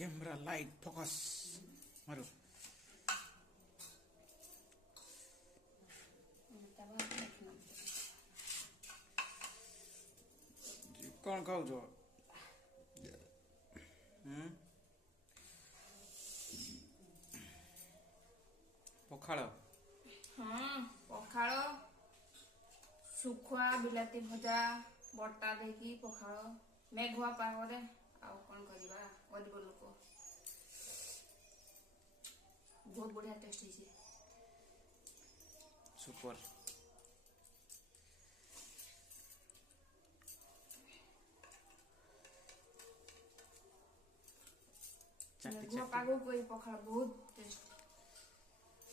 Camera light focus मारो। कौन खाऊ जो पखाड़। हाँ पखाड़ सुखुआ बिलाती भजा बटा देकी पखाड़ मेघुआ पागरे आउ कौन करिबा गरीब लोक बहुत बढ़िया टेस्ट है। सुपर मेघुआ पागो कोई पखाड़ बहुत टेस्ट।